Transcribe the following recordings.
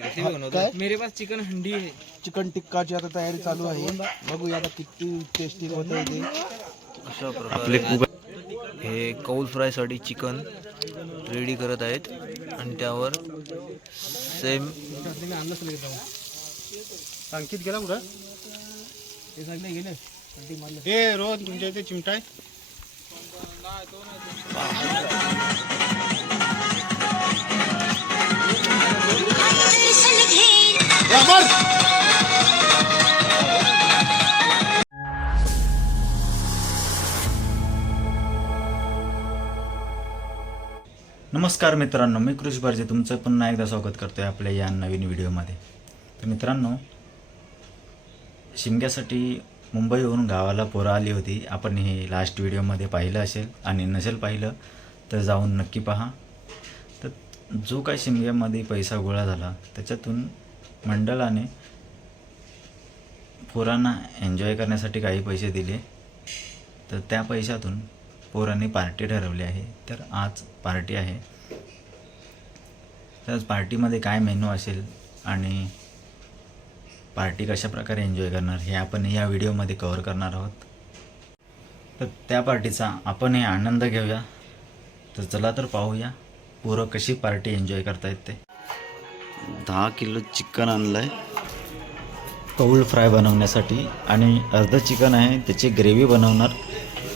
काय? मेरे pass chicken हंडी है चिकन टिक्काची आता तयारी चालू आहे. बघूया आता किती टेस्टी होत आहे आपले कुक हे कौल फ्रायसाठी चिकन रेडी करत आहेत. आणि त्यावर सेम अंकित गेला कुठं? हे रोहन तुमच्या इथे चिमटा नमस्कार मित्रांनो मी कृषी पारजे तुमचं पुन्हा एकदा स्वागत करतो आहे आपल्या या नवीन व्हिडिओमध्ये. तर मित्रांनो शिमग्यासाठी मुंबईहून गावाला पोरं आली होती. आपण हे लास्ट व्हिडिओमध्ये पाहिलं असेल आणि नसेल पाहिलं तर जाऊन नक्की पहा. तर जो काय शिमग्यामध्ये पैसा गोळा झाला त्याच्यातून मंडळाने पोरांना एन्जॉय करण्यासाठी काही पैसे दिले. तर त्या पैशातून पोरांनी पार्टी ठरवली आहे. तर आज पार्टी आहे. तर पार्टीमध्ये काय मेनू असेल आणि पार्टी कशा प्रकारे एन्जॉय करणार हे आपण या व्हिडिओमध्ये कव्हर करणार आहोत. तर त्या पार्टीचा आपण हे आनंद घेऊया. तर चला तर पाहूया पोरं कशी पार्टी एन्जॉय करतायत ते. दहा किलो चिकन आणलं आहे कौल फ्राय बनवण्यासाठी आणि अर्ध चिकन आहे त्याची ग्रेव्ही बनवणार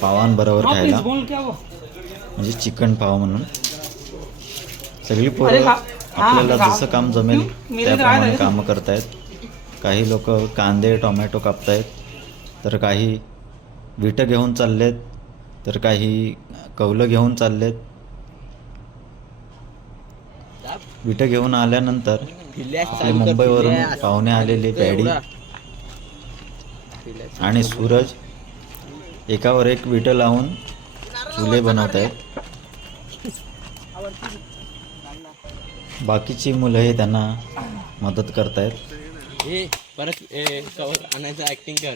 पावांबरोबर खायला. म्हणजे चिकन पाव म्हणून. सगळी पोरं आपल्याला जसं काम जमेल त्याप्रमाणे कामं करतायत. काही लोक कांदे टोमॅटो कापतायत. तर काही विटं घेऊन चाललेत. तर काही कौलं घेऊन चाललेत. विटं घेऊन आल्यानंतर आपले मुंबईवरून पाहुणे आलेले पॅडी आणि सूरज एकावर एक विटं लावून चुले बनवत आहेत. बाकीची मुलंही त्यांना मदत करतायत परत आणायचं ऍक्टिंग कर.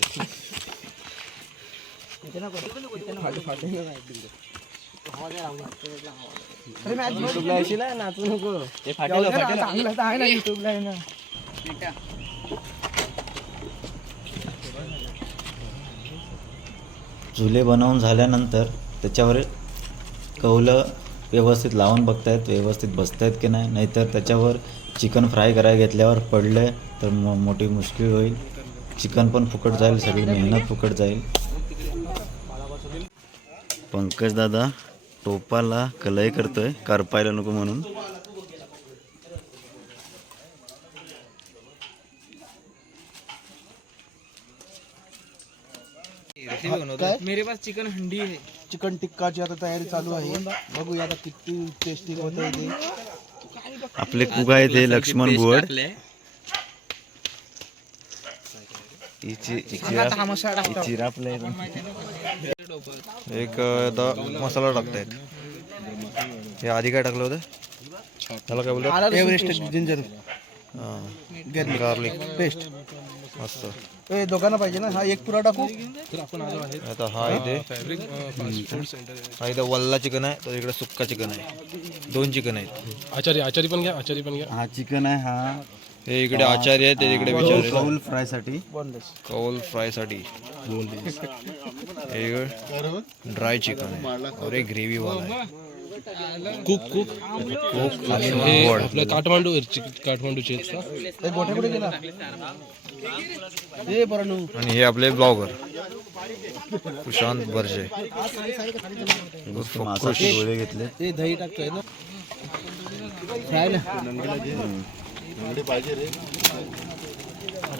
युट्यूबला येशील नाचू नको ते आहे ना चुले बनवून झाल्यानंतर त्याच्यावर कौलं व्यवस्थित लावून बघतायत व्यवस्थित बसतायत की नाही? नाहीतर त्याच्यावर चिकन फ्राय करायला घेतल्यावर पडलं तर मो मोठी मुश्किल होईल. चिकन पण फुकट जाईल सगळी मेहनत फुकट जाईल. पंकज दादा टोपाला कलई करतोय करपायला नको म्हणून. काय? मेरे पास चिकन हंडी है. चिकन टिक्काची आता तयारी चालू आहे. बघूया आता किती टेस्टी होत आहे आपले कुक आहे ते लक्ष्मण बुवड एक आता मसाला टाकतायत. हे आधी काय टाकलं होतं? त्याला काय बोलतात? एव्हरेस्ट जिंजर गार्लिक पेस्ट मस्त. ए दोघांना पाहिजे ना. हा एक पुरा टाकू. आता हा इथे. हा इथे वल्ला चिकन आहे तर इकडे सुक्का चिकन आहे. दोन चिकन आहेत. आचारी आचारी पण घ्या आचारी पण घ्या. हा चिकन आहे हा. हे इकडे आचार्य आहे ते इकडे विचार कौल फ्रायसाठी. कौल फ्रायसाठी हे ड्राय चिकन आहे. और एक ग्रेव्ही वाला आहे. Cook cook. कोक हे. आपलं काठमांडू काठमांडूचे आहेत का ए गोठ्या कुठे गेला? ए बरं नू आणि हे आपले ब्लॉगर. कुशांत बर्जे. घेतले ते दही टाकतोय ना. फ्राय ना.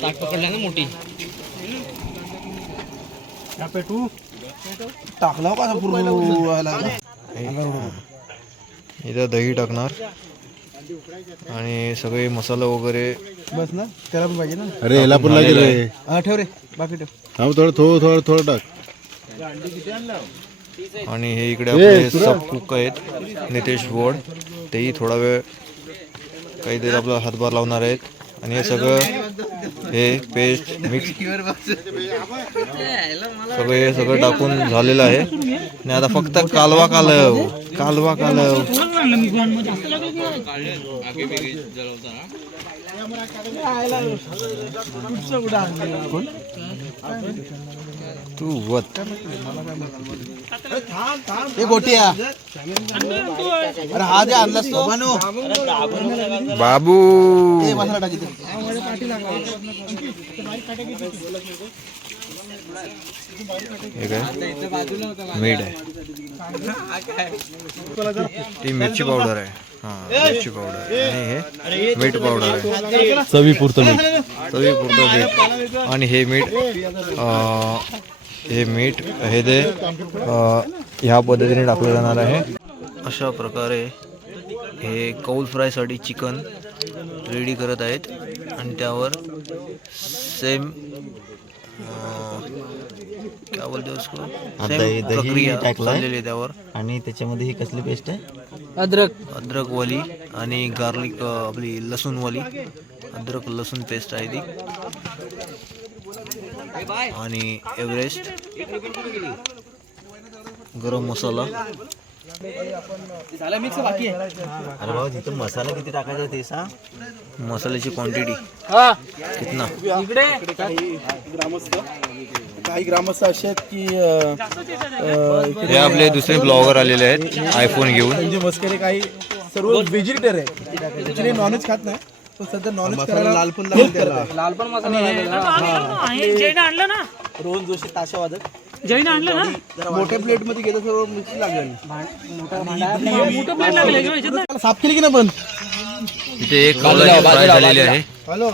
ताक पकडल्या ना मोठी. टाकला हो का इथं दही टाकणार. आणि सगळे मसाला वगैरे. बस ना त्याला पण पाहिजे ना. अरे याला पण लागेल रे. हा ठेव रे बाकी ठेव. हा थोडं थोडं थोडं थोडं टाक. आणि हे इकडे आपले सब कुक आहेत. नितेश वोड तेही थोडा वेळ काहीतरी आपला हातभार लावणार आहेत. आणि हे सगळं हे पेस्ट मिक्स सगळं हे सगळं टाकून झालेलं आहे. आणि आता फक्त कालवा कालव. कालवा कालव। तू वत। हे गोटिया। अरे हा जे आणलास तो बाबू। मसाला हे काय? मीठ आहे। ती मिरची पावडर आहे. हा मिरची पावडर आणि हे मीठ पावडर आहे. चवीपुरतं मीठ. चवीपुरतं मीठ. आणि हे मीठ अं, हे मीठ हे ते अं, ह्या पद्धतीने टाकलं जाणार आहे. अशा प्रकारे हे कौल फ्रायसाठी चिकन रेडी करत आहेत. आणि त्यावर सेम काय बोलते उसको आता सेम हे दही प्रक्रिया टाकलंय. चाललेली आहे त्यावर. आणि त्याच्यामध्ये ही कसली पेस्ट आहे? अद्रक. अद्रक वाली आणि गार्लिक आपली लसूण वाली अद्रक लसूण पेस्ट आहे ती. आणि एव्हरेस्ट. गरम मसाला. मिक्स बाकी आहे. अरे बाबा तिथं मसाला किती टाकायचा ते सांग. मसाल्याची क्वांटिटी हा. कितना? इकडे. ग्रामस्थ. काही ग्रामस्थ असे आहेत की हे आपले दुसरे ब्लॉगर आलेले आहेत आयफोन घेऊन. संजय मस्करे काही सर्व व्हेजिटेरियन आहे ऍक्च्युली नॉनव्हेज खात नाही पण सध्या नॉनव्हेज करायला लाल पण लाल पण मसाला रोहन जोशी ताशावादक जैन आणलं ना. जरा मोठ्या प्लेटमध्ये घेतो सर्व मिरची लागली. साफ केली की ना पण इथे एक कौलाची फ्राय झालेली आहे. हॅलो.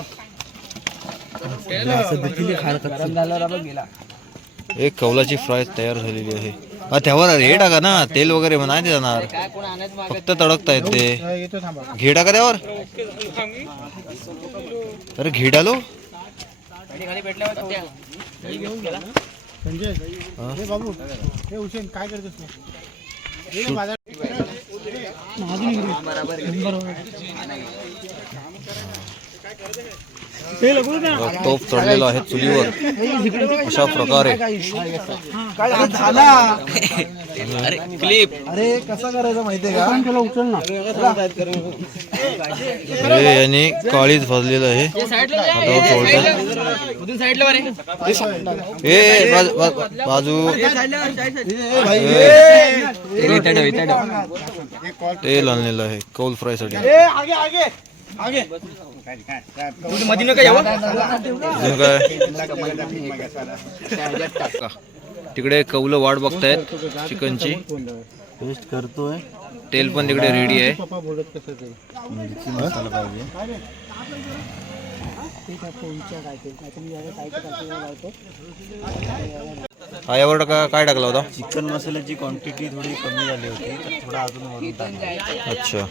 एक कौलाची फ्राय तयार झालेली आहे. त्यावर हे टाका ना तेल वगैरे नाही जाणार फक्त तडकतायत ते. घे टाका त्यावर. अरे घे डालो संजय हे? बाबू हे काय करतोस तोफ चढलेला आहे चुलीवर अशा प्रकारे काय अरे झाला अरे क्लिप अरे कसा करायचा माहितीये का त्याला उचल ना हे यांनी काळीच भाजलेलं आहे बाजू- तेल आणलेलं आहे कौल फ्रायसाठी आगे आगे आगे मध्ये नका यावं अजून काय तिकडे कौलं वाट बघतायत चिकनची. पेस्ट करतोय तेल पण तिकडे रेडी आहे. मसाला पाहिजे हा यावर टाका काय टाकला होता? चिकन मसाल्याची क्वांटिटी थोडी कमी झाली होती तर थोडा अजून अच्छा.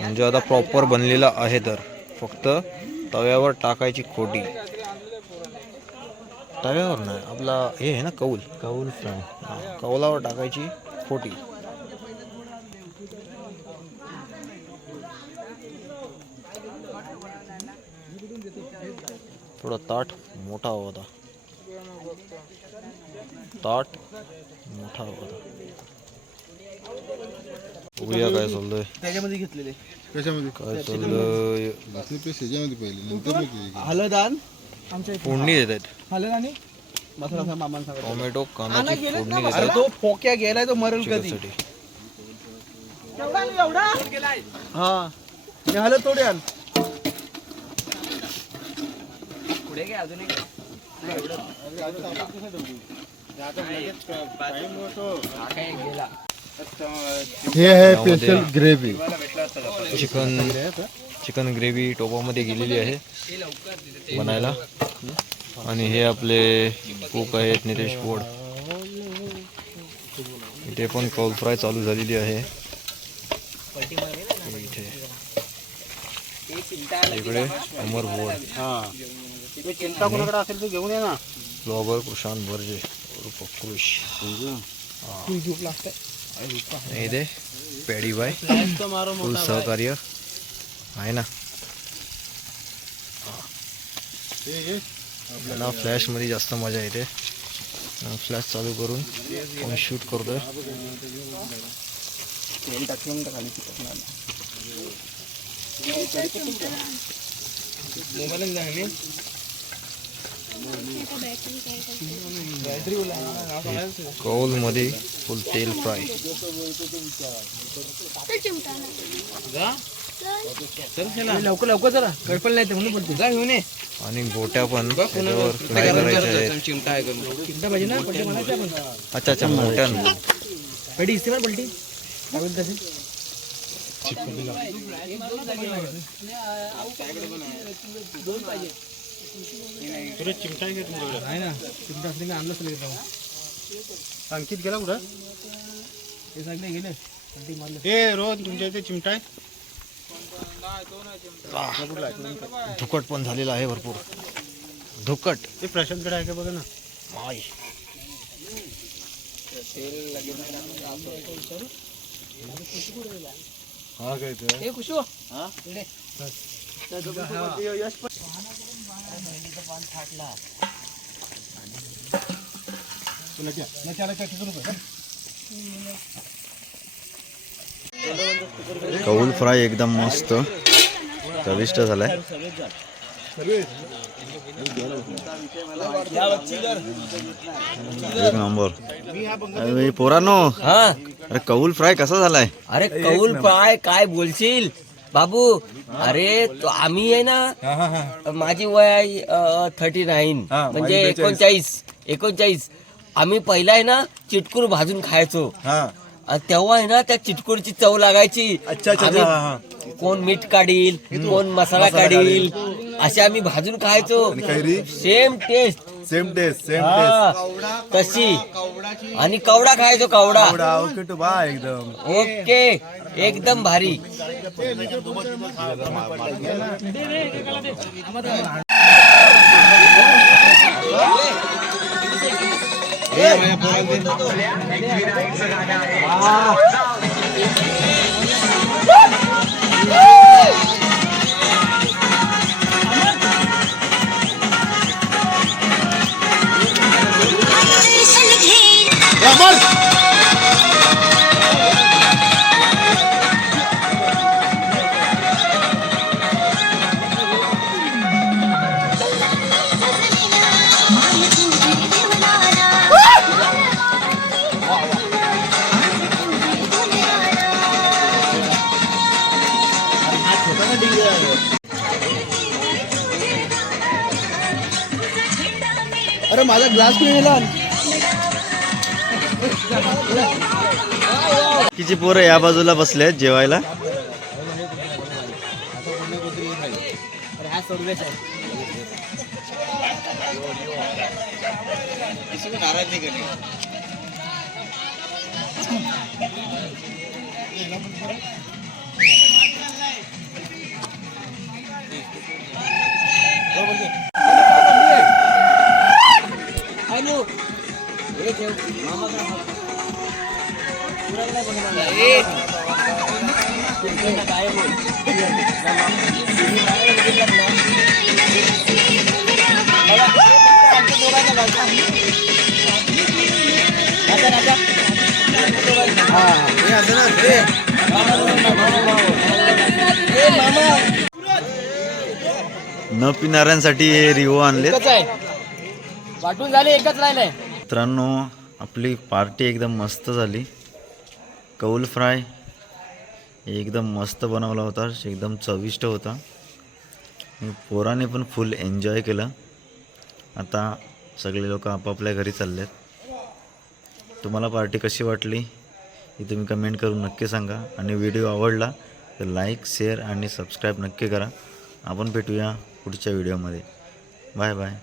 म्हणजे आता प्रॉपर बनलेला आहे तर. फक्त तव्यावर टाकायची खोटी. तव्यावर नाही आपला हे आहे ना कौल. कौल फ्राय. कौलावर टाकायची खोटी. थोडा ताट मोठा होता ताट मोठा होता बघूया काय चाललंय? त्याच्यामध्ये घेतलेले. कशामध्ये? काय चाललंय? घातली पेस्ट ह्याच्यामध्ये पहिले नंतर मग ते- हलदान फोडणी देत आहेत हलद आणि मसाला सांग मामान सांगा. टोमॅटो कांद्याची फोडणी देत अरे आहेत तो फोक्या गेलाय तो मरेल कधी? चिकनसाठी हा. आणि हलद थोडे आण. हे आहे special gravy chicken chicken gravy टोपामध्ये गेलेली आहे बनायला. आणि हे आपले कुक आहेत नितेश पोड इथे पण कौल फ्राय चालू झालेली आहे. इथे. इकडे अमर बोर्ड चिंता कोणाकडे असेल तर घेऊन ये ना. ब्लॉगर प्रशांत भरजे कृष नाही इथे पॅडी बाय फुल सहकार्य। आहे ना? ना फ्लॅश जास्त मजा येते. फ्लॅश चालू करून आपण शूट करतोय. तेल मोबाईल कौलमध्ये फुल तेल फ्राय. लवकर लवकर जरा कडपण नाही म्हणून बोलतो जा घेऊन ये आणि गोट्या पण त्याच्यावर फ्राय करायच्या आहेत. चिमटा आहे चिमटा पाहिजे ना पलटी म्हणायचं आपण अच्छा अच्छा मोठ्यानं पलटी इस्ते ना पलटी तसे दोन पाहिजे बोलत असेल आहे ना चिमटा असले मी आणलं असलं जाऊन. अंकित गेला कुठं? ते सगळे गेले मारलं. हे रोहन तुमच्या इथे चिमटा आहे? धुकट पण झालेला आहे भरपूर. धुकट. ते प्रशांतकडे आहे का बघा ना? माय. ए खुशो कौल फ्राय एकदम मस्त. चविष्ट झालाय. एक नंबर. अरे पोरानो हा. अरे कौल फ्राय कसा झालाय? अरे कौल फ्राय काय बोलशील? बाबू अरे तो आम्ही आहे ना माझी वय आहे थर्टी नाईन म्हणजे एकोणचाळीस एकोणचाळीस. आम्ही पहिला आहे ना चिटकूर भाजून खायचो. तेव्हा आहे ना त्या चिटकूरची चव लागायची. कोण मीठ काढील कोण मसाला काढील असे आम्ही भाजून खायचो. Same taste same taste same तशी. आणि कवडा खायचो कवडा. ओके. एकदम भारी. माझा ग्लास कुणी नेला किती पोरं या बाजूला बसले आहेत जेवायला? न पिणाऱ्यांसाठी हे रिओ आणले वाटून झाले एकच लाईन मित्रांनो आपली पार्टी एकदम मस्त झाली. कौल फ्राय एकदम मस्त बनवला होता एकदम चविष्ट होता. पोराने पण फुल एन्जॉय केलं. आता सगळे लोक आपापल्या घरी चालले आहेत तुम्हाला पार्टी कशी वाटली हे तुम्ही कमेंट करून नक्की सांगा. आणि व्हिडिओ आवडला तर लाईक शेअर आणि सबस्क्राईब नक्की करा. आपण भेटूया पुढच्या व्हिडिओमध्ये बाय बाय